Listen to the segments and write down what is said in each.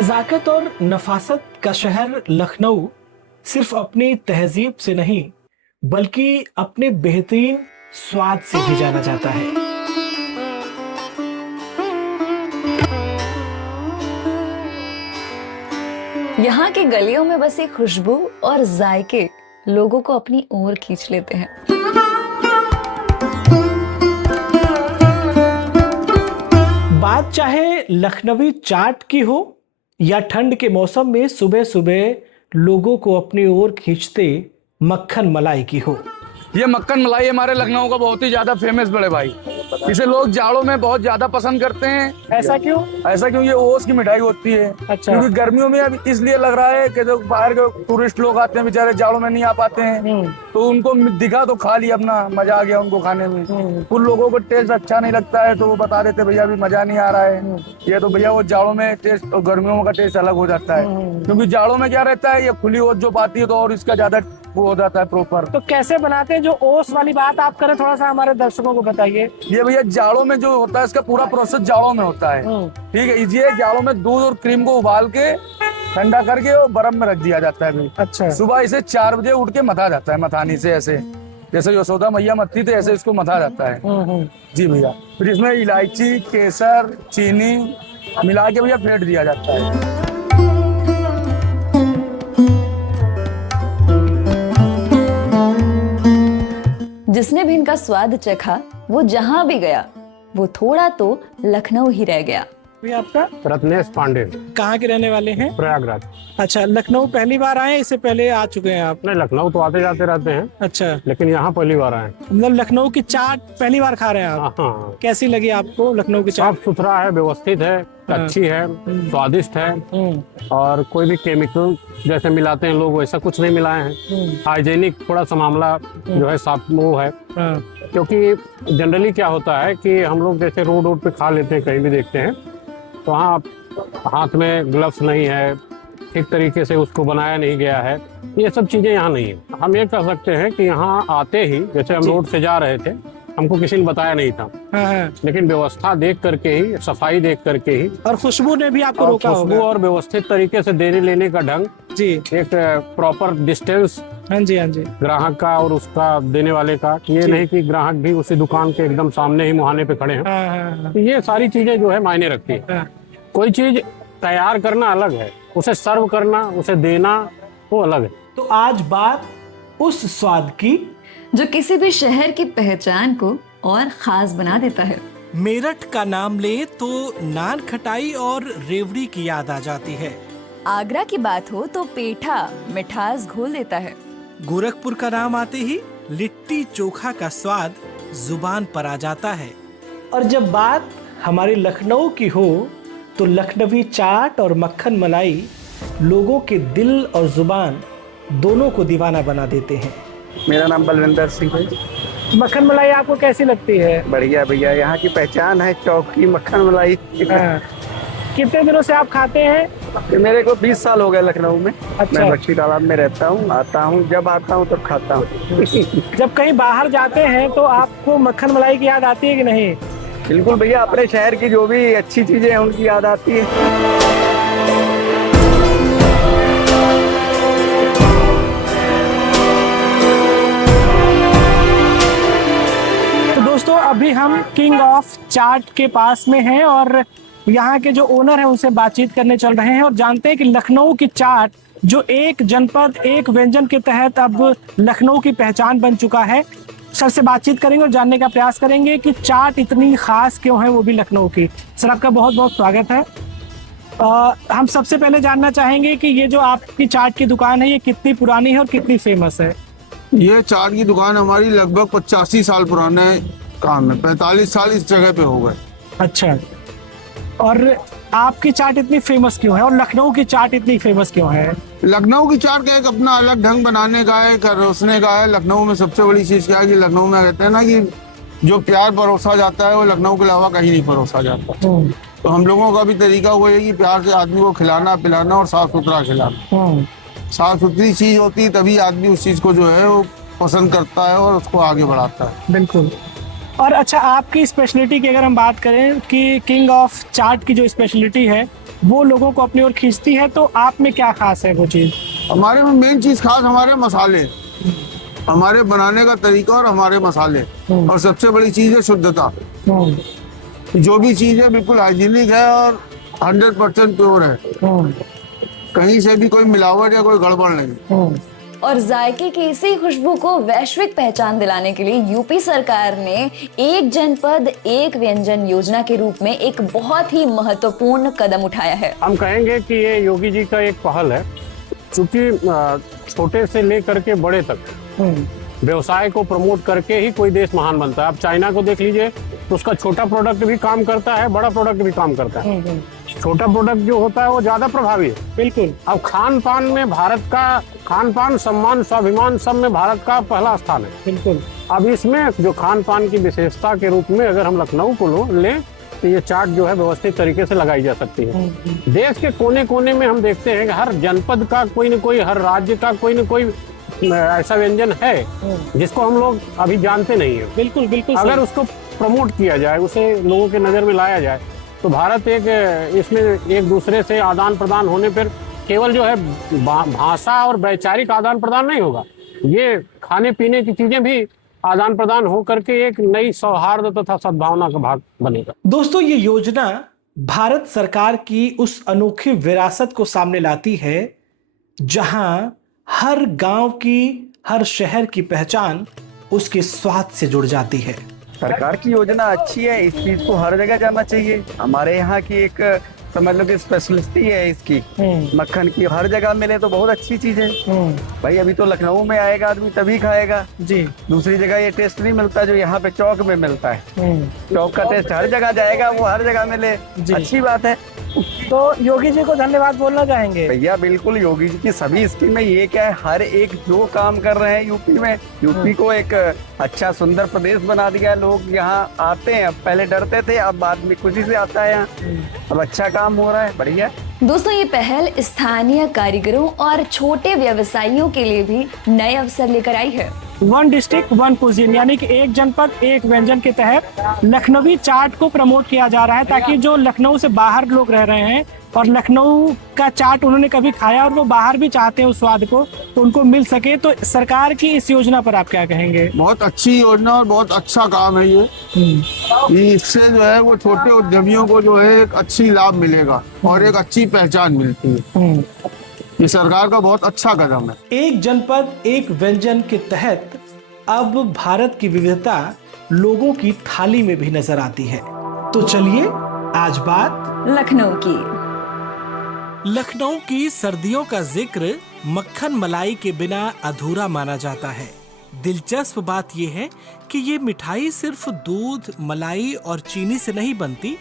नज़ाकत और नफासत का शहर लखनऊ सिर्फ अपनी तहजीब से नहीं बल्कि अपने बेहतरीन स्वाद से भी जाना जाता है। यहाँ की गलियों में बसी खुशबू और जायके लोगों को अपनी ओर खींच लेते हैं। बात चाहे लखनवी चाट की हो या ठंड के मौसम में सुबह सुबह लोगों को अपनी ओर खींचते मक्खन मलाई की हो। ये मक्खन मलाई हमारे लखनऊ का बहुत ही ज्यादा फेमस बड़े भाई। इसे लोग जाड़ों में बहुत ज्यादा पसंद करते हैं। ऐसा क्यों? ऐसा क्यों? ये ओस की मिठाई होती है। अच्छा। क्योंकि गर्मियों में अब इसलिए लग रहा है कि जो बाहर के टूरिस्ट लोग आते हैं बेचारे जाड़ों में नहीं आ पाते हैं, तो उनको दिखा तो खा लिया, अपना मजा आ गया उनको खाने में। उन लोगों को टेस्ट अच्छा नहीं लगता है तो वो बता देते भैया अभी मजा नहीं आ रहा है। ये तो भैया वो जाड़ों में टेस्ट और गर्मियों का टेस्ट अलग हो जाता है। क्योंकि जाड़ों में क्या रहता है, ये खुली ओस जो पाती है तो और इसका ज्यादा वो हो जाता है प्रॉपर। तो कैसे बनाते हैं? जो ओस वाली बात आप करें, थोड़ा सा हमारे दर्शकों को बताइए। ये भैया जाड़ों में जो होता है इसका पूरा प्रोसेस जाड़ों में होता है। ठीक है, ये जाड़ों में दूध और क्रीम को उबाल के ठंडा करके और बर्फ में रख दिया जाता है। अच्छा। सुबह इसे 4 बजे उठ के मथा जाता है मथानी से, ऐसे जैसे यशोदा मैया मथी थे ऐसे इसको मथा जाता है। जी भैया। फिर इसमें इलायची, केसर, चीनी मिला के भैया फेंट दिया जाता है। जिसने भी इनका स्वाद चखा वो जहाँ भी गया वो थोड़ा तो लखनऊ ही रह गया। भी आपका? रत्नेश पांडे। कहाँ के रहने वाले हैं? प्रयागराज। अच्छा, लखनऊ पहली बार आए, इससे पहले आ चुके हैं आप? नहीं, लखनऊ तो आते जाते रहते हैं। अच्छा। लेकिन यहाँ पहली बार आए। मतलब लखनऊ की चाट पहली बार खा रहे हैं आप? हाँ। कैसी लगी आपको लखनऊ की चाट? साफ सुथरा है, व्यवस्थित है, अच्छी है, स्वादिष्ट है और कोई भी केमिकल जैसे मिलाते हैं लोग वैसा कुछ नहीं मिलाए हैं। हाइजेनिक थोड़ा सा मामला जो है साफ वो है। क्योंकि जनरली क्या होता है कि हम लोग जैसे रोड पे खा लेते हैं, कहीं भी देखते हैं तो वहाँ हाथ में ग्लव्स नहीं है, ठीक तरीके से उसको बनाया नहीं गया है, ये सब चीजें यहाँ नहीं है। हम ये कह सकते हैं कि यहाँ आते ही जैसे हम रोड से जा रहे थे, हमको किसी ने बताया नहीं था। लेकिन व्यवस्था देख करके ही, सफाई देख करके ही, और खुशबू ने भी आपको रोका होगा। खुशबू और व्यवस्थित तरीके से देने लेने का ढंग, जी, एक प्रॉपर डिस्टेंस, हाँ जी हाँ जी, ग्राहक का और उसका देने वाले का, ये नहीं कि ग्राहक भी उसी दुकान के एकदम सामने ही मुहाने पे खड़े हैं। तो ये सारी चीजें जो है मायने रखती है। कोई चीज तैयार करना अलग है, उसे सर्व करना, उसे देना वो अलग है। तो आज बात उस स्वाद की जो किसी भी शहर की पहचान को और खास बना देता है। मेरठ का नाम ले तो नान खटाई और रेवड़ी की याद आ जाती है। आगरा की बात हो तो पेठा मिठास घोल देता है। गोरखपुर का नाम आते ही लिट्टी चोखा का स्वाद जुबान पर आ जाता है। और जब बात हमारे लखनऊ की हो तो लखनवी चाट और मक्खन मलाई लोगों के दिल और जुबान दोनों को दीवाना बना देते हैं। मेरा नाम बलविंदर सिंह है। मक्खन मलाई आपको कैसी लगती है? बढ़िया भैया, यहाँ की पहचान है चौक की मक्खन मलाई। कितने दिनों से आप खाते हैं? मेरे को 20 साल हो गए लखनऊ में। अच्छा। मैं बख्शी तालाब में रहता हूँ, आता हूँ, जब आता हूँ तब खाता हूँ। जब कहीं बाहर जाते हैं तो आपको मक्खन मलाई की याद आती है कि नहीं? बिल्कुल भैया, अपने शहर की जो भी अच्छी चीजें हैं उनकी याद आती है। तो दोस्तों, अभी हम किंग ऑफ चाट के पास में हैं और यहाँ के जो ओनर हैं उनसे बातचीत करने चल रहे हैं और जानते हैं कि लखनऊ की चाट जो एक जनपद एक व्यंजन के तहत अब लखनऊ की पहचान बन चुका है। सर से बातचीत करेंगे और जानने का प्रयास करेंगे कि चाट इतनी खास क्यों है, वो भी लखनऊ की। सर, आपका बहुत बहुत स्वागत है। हम सबसे पहले जानना चाहेंगे कि ये जो आपकी चाट की दुकान है ये कितनी पुरानी है और कितनी फेमस है? ये चाट की दुकान हमारी लगभग 85 साल पुराने काम है, 45 साल इस जगह पे हो गए। अच्छा, और आपकी चाट इतनी फेमस क्यों है और लखनऊ की चाट इतनी फेमस क्यों है? लखनऊ की चाट का एक अपना अलग ढंग बनाने का है, रोसने का है। लखनऊ में सबसे बड़ी चीज क्या है कि लखनऊ में कहते हैं ना कि जो प्यार परोसा जाता है वो लखनऊ के अलावा कहीं नहीं परोसा जाता। तो हम लोगों का भी तरीका वो है कि प्यार से आदमी को खिलाना पिलाना और साफ सुथरा खिलाना। साफ सुथरी चीज होती है तभी आदमी उस चीज को जो है वो पसंद करता है और उसको आगे बढ़ाता है। बिल्कुल। और अच्छा, आपकी स्पेशलिटी की अगर हम बात करें कि किंग ऑफ चाट की जो स्पेशलिटी है वो लोगों को अपनी ओर खींचती है, तो आप में क्या खास है वो चीज़? हमारे में मेन चीज खास हमारे मसाले, हमारे बनाने का तरीका और हमारे मसाले, और सबसे बड़ी चीज है शुद्धता। जो भी चीज है बिल्कुल हाइजीनिक है और 100% प्योर है, कहीं से भी कोई मिलावट या कोई गड़बड़ नहीं। और जायके की इसी खुशबू को वैश्विक पहचान दिलाने के लिए यूपी सरकार ने एक जनपद एक व्यंजन योजना के रूप में एक बहुत ही महत्वपूर्ण कदम उठाया है। हम कहेंगे कि ये योगी जी का एक पहल है, क्योंकि छोटे से लेकर के बड़े तक व्यवसाय को प्रमोट करके ही कोई देश महान बनता है। आप चाइना को देख लीजिए, तो उसका छोटा प्रोडक्ट भी काम करता है, बड़ा प्रोडक्ट भी काम करता है। छोटा प्रोडक्ट जो होता है वो ज्यादा प्रभावी है। बिल्कुल। अब खान पान में भारत का खान पान, सम्मान, स्वाभिमान सब में भारत का पहला स्थान है। बिल्कुल। अब इसमें जो खान पान की विशेषता के रूप में अगर हम लखनऊ को लें तो ये चाट जो है व्यवस्थित तरीके से लगाई जा सकती है। देश के कोने कोने में हम देखते हैं कि हर जनपद का कोई न कोई, हर राज्य का कोई न कोई ऐसा व्यंजन है जिसको हम लोग अभी जानते नहीं है। बिल्कुल बिल्कुल। अगर उसको प्रमोट किया जाए, उसे लोगों के नजर में लाया जाए, तो भारत इसमें एक दूसरे से आदान प्रदान होने पर केवल जो है भाषा और वैचारिक आदान प्रदान नहीं होगा, ये खाने पीने की चीजें भी आदान प्रदान हो करके एक नई सौहार्द तथा सद्भावना का भाग बनेगा। दोस्तों, ये योजना भारत सरकार की उस अनोखी विरासत को सामने लाती है जहां हर गांव की, हर शहर की पहचान उसके स्वाद से जुड़ जाती है। सरकार की योजना अच्छी है, इस चीज को हर जगह जाना चाहिए। हमारे यहाँ की एक समझ लो कि स्पेशलिस्टी है इसकी, मक्खन की हर जगह मिले तो बहुत अच्छी चीज है। भाई अभी तो लखनऊ में आएगा आदमी तभी खाएगा जी, दूसरी जगह ये टेस्ट नहीं मिलता जो यहाँ पे चौक में मिलता है। चौक का टेस्ट हर जगह जाएगा, वो हर जगह मिले, अच्छी बात है। तो योगी जी को धन्यवाद बोलना चाहेंगे? भैया बिल्कुल, योगी जी की सभी स्कीमें, ये क्या है, हर एक जो काम कर रहे हैं यूपी में, यूपी को एक अच्छा सुंदर प्रदेश बना दिया। लोग यहाँ आते हैं, अब पहले डरते थे, अब बाद में खुशी से आता है यहाँ। अब अच्छा काम हो रहा है, बढ़िया। दोस्तों, ये पहल स्थानीय कारीगरों और छोटे व्यवसायियों के लिए भी नए अवसर लेकर आई है। वन डिस्ट्रिक्ट वन कुजीन, यानी कि एक जनपद एक व्यंजन के तहत लखनवी चाट को प्रमोट किया जा रहा है, ताकि जो लखनऊ से बाहर लोग रह रहे हैं और लखनऊ का चाट उन्होंने कभी खाया और वो बाहर भी चाहते हैं उस स्वाद को, तो उनको मिल सके। तो सरकार की इस योजना पर आप क्या कहेंगे? बहुत अच्छी योजना और बहुत अच्छा काम है ये। इससे जो है वो छोटे उद्यमियों को जो है एक अच्छी लाभ मिलेगा और एक अच्छी पहचान मिलती है। ये सरकार का बहुत अच्छा कदम है। एक जनपद एक व्यंजन के तहत अब भारत की विविधता लोगों की थाली में भी नजर आती है। तो चलिए आज बात लखनऊ की। लखनऊ की सर्दियों का जिक्र मक्खन मलाई के बिना अधूरा माना जाता है। दिलचस्प बात यह है कि ये मिठाई सिर्फ दूध, मलाई और चीनी से नहीं बनती,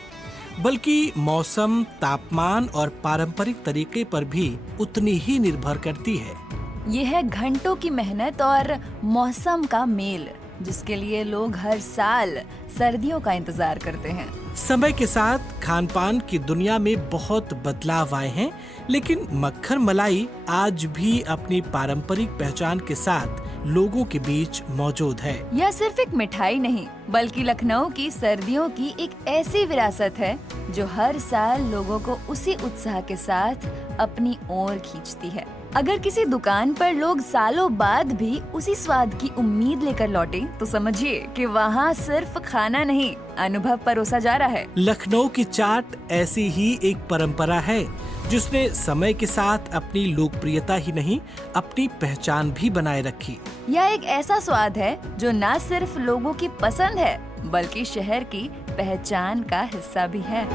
बल्कि मौसम, तापमान और पारंपरिक तरीके पर भी उतनी ही निर्भर करती है। यह है घंटों की मेहनत और मौसम का मेल, जिसके लिए लोग हर साल सर्दियों का इंतजार करते हैं। समय के साथ खान पान की दुनिया में बहुत बदलाव आए हैं, लेकिन मक्खन मलाई आज भी अपनी पारंपरिक पहचान के साथ लोगों के बीच मौजूद है। यह सिर्फ एक मिठाई नहीं, बल्कि लखनऊ की सर्दियों की एक ऐसी विरासत है जो हर साल लोगों को उसी उत्साह के साथ अपनी ओर खींचती है। अगर किसी दुकान पर लोग सालों बाद भी उसी स्वाद की उम्मीद लेकर लौटे, तो समझिए कि वहाँ सिर्फ खाना नहीं, अनुभव परोसा जा रहा है। लखनऊ की चाट ऐसी ही एक परंपरा है जिसने समय के साथ अपनी लोकप्रियता ही नहीं, अपनी पहचान भी बनाए रखी। यह एक ऐसा स्वाद है जो न सिर्फ लोगों की पसंद है, बल्कि शहर की पहचान का हिस्सा भी है।